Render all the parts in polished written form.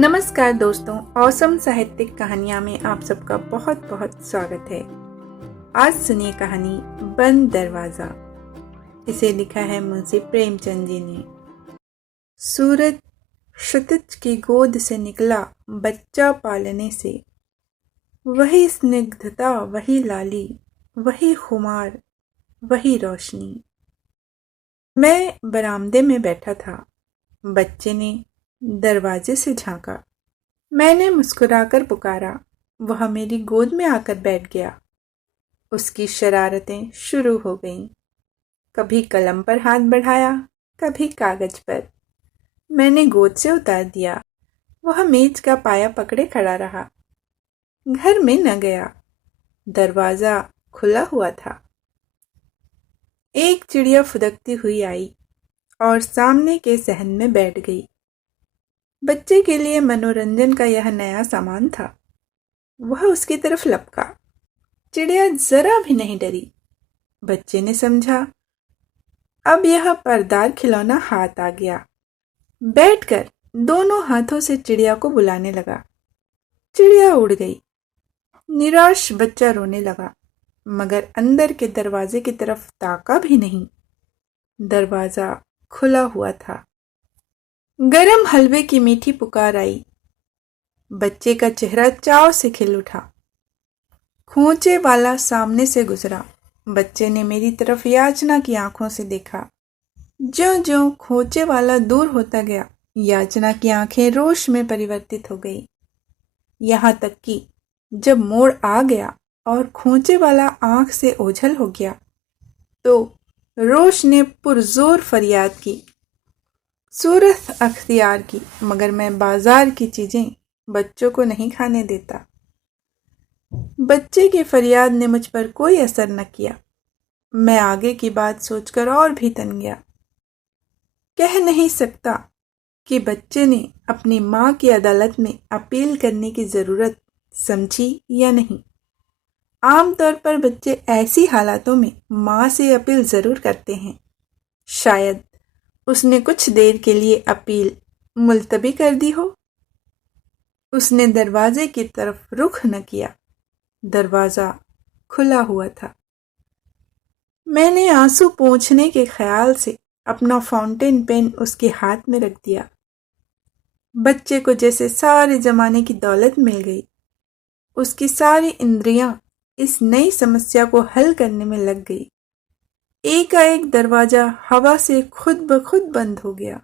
नमस्कार दोस्तों, ऑसम साहित्यिक कहानियाँ में आप सबका बहुत बहुत स्वागत है। आज सुनिए कहानी बंद दरवाज़ा। इसे लिखा है मुंशी प्रेमचंद जी ने। सूरज क्षितिज की गोद से निकला बच्चा पालने से। वही स्निग्धता, वही लाली, वही खुमार, वही रोशनी। मैं बरामदे में बैठा था। बच्चे ने दरवाजे से झांका। मैंने मुस्कुराकर पुकारा। वह मेरी गोद में आकर बैठ गया। उसकी शरारतें शुरू हो गईं। कभी कलम पर हाथ बढ़ाया, कभी कागज पर। मैंने गोद से उतार दिया। वह मेज का पाया पकड़े खड़ा रहा। घर में न गया। दरवाजा खुला हुआ था। एक चिड़िया फुदकती हुई आई और सामने के सहन में बैठ गई। बच्चे के लिए मनोरंजन का यह नया सामान था। वह उसकी तरफ लपका। चिड़िया जरा भी नहीं डरी। बच्चे ने समझा, अब यह परदार खिलौना हाथ आ गया। बैठकर दोनों हाथों से चिड़िया को बुलाने लगा। चिड़िया उड़ गई। निराश बच्चा रोने लगा, मगर अंदर के दरवाजे की तरफ ताका भी नहीं। दरवाजा खुला हुआ था। गरम हलवे की मीठी पुकार आई। बच्चे का चेहरा चाव से खिल उठा। खोंचे वाला सामने से गुजरा। बच्चे ने मेरी तरफ याचना की आंखों से देखा। ज्यों-ज्यों खोंचे वाला दूर होता गया, याचना की आंखें रोष में परिवर्तित हो गई। यहाँ तक कि जब मोड़ आ गया और खोंचे वाला आंख से ओझल हो गया, तो रोष ने पुरजोर फरियाद की, सूरत अख्तियार की, मगर मैं बाजार की चीजें बच्चों को नहीं खाने देता। बच्चे की फरियाद ने मुझ पर कोई असर न किया। मैं आगे की बात सोचकर और भी तन गया। कह नहीं सकता कि बच्चे ने अपनी माँ की अदालत में अपील करने की जरूरत समझी या नहीं। आमतौर पर बच्चे ऐसी हालातों में माँ से अपील जरूर करते हैं। शायद उसने कुछ देर के लिए अपील मुलतवी कर दी हो। उसने दरवाजे की तरफ रुख न किया। दरवाजा खुला हुआ था। मैंने आंसू पोंछने के ख्याल से अपना फाउंटेन पेन उसके हाथ में रख दिया। बच्चे को जैसे सारे जमाने की दौलत मिल गई। उसकी सारी इंद्रियां इस नई समस्या को हल करने में लग गई। एकाएक दरवाजा हवा से खुद ब खुद बंद हो गया।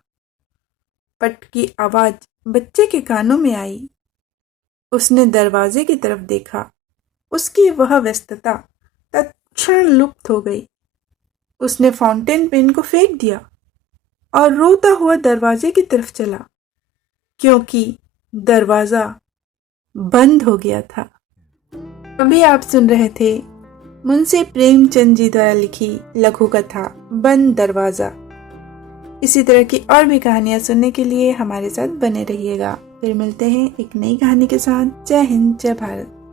पट की आवाज बच्चे के कानों में आई। उसने दरवाजे की तरफ देखा। उसकी वह व्यस्तता तत्क्षण लुप्त हो गई। उसने फाउंटेन पेन को फेंक दिया और रोता हुआ दरवाजे की तरफ चला, क्योंकि दरवाजा बंद हो गया था। अभी आप सुन रहे थे मुंशी प्रेमचंद जी द्वारा लिखी लघु कथा बंद दरवाजा। इसी तरह की और भी कहानियां सुनने के लिए हमारे साथ बने रहिएगा। फिर मिलते हैं एक नई कहानी के साथ। जय हिंद, जय भारत।